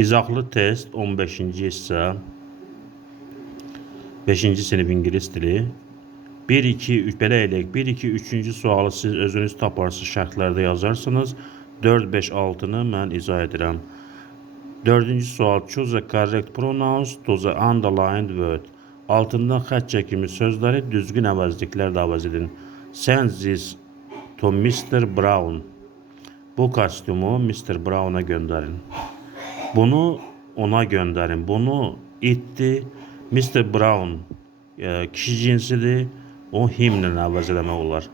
İzahlı test 15-ci hissə 5-ci sinif ingilis dili 1-2 belə eləyək. 1-2 3-cü sualı siz özünüz taparsınız, şərtlərdə yazarsınız. 4-5-6-nı mən izah edirəm. 4-cü sual, choose a correct pronouns to the underlined word. Altından xətt çəkimi sözləri düzgün əvəzliklərlə əvəz edin. Send this to Mr. Brown. Bu kostyumu Mr. Brown'a göndərin. Bunu ona göndərin. Bunu itdi. Mr. Brown kişi cinsidir. O himlə əvəz eləmək olar.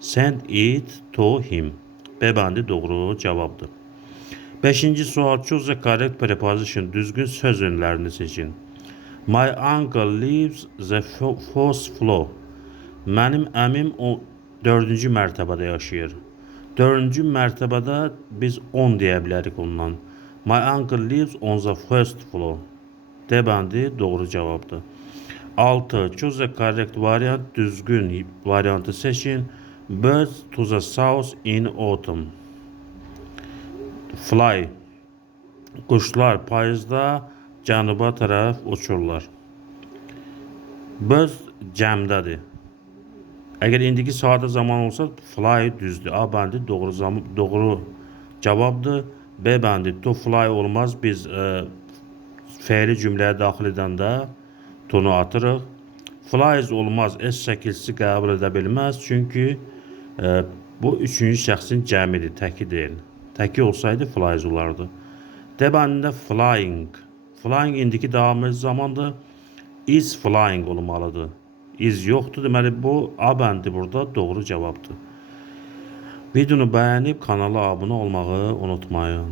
Send it to him. B bəndi doğru cavabdır. 5-ci sual, choose the correct preposition. Düzgün söz ünlərini seçin. My uncle lives the fourth floor. Mənim əmim 4-cü mərtəbədə yaşayır. 4-cü mərtəbədə biz 10 deyə bilərik ondan. My uncle lives on the first floor. D bəndi doğru cavabdır. 6. Choose the correct variant. Düzgün variantı seçin. Birds to the south in autumn. Fly. Quşlar payızda cənuba tərəf uçurlar. Birds cəmdədir. Əgər indiki saata zaman olsa fly düzdür. A bəndi doğru cavabdır. B bəndi to fly olmaz. Biz feili cümləyə daxil edəndə tonu atırıq. Flies olmaz. S şəkilsi qəbul edə bilməz. Çünki bu üçüncü şəxsin cəmidir, təki deyil. Təki olsaydı flies olardı. D bəndində flying. Flying indiki davamlı zamandır. Is flying olmalıdır. Is yoxdur. Deməli bu A bəndi burada doğru cavabdır. Videonu bəyənib kanala abunə olmağı unutmayın.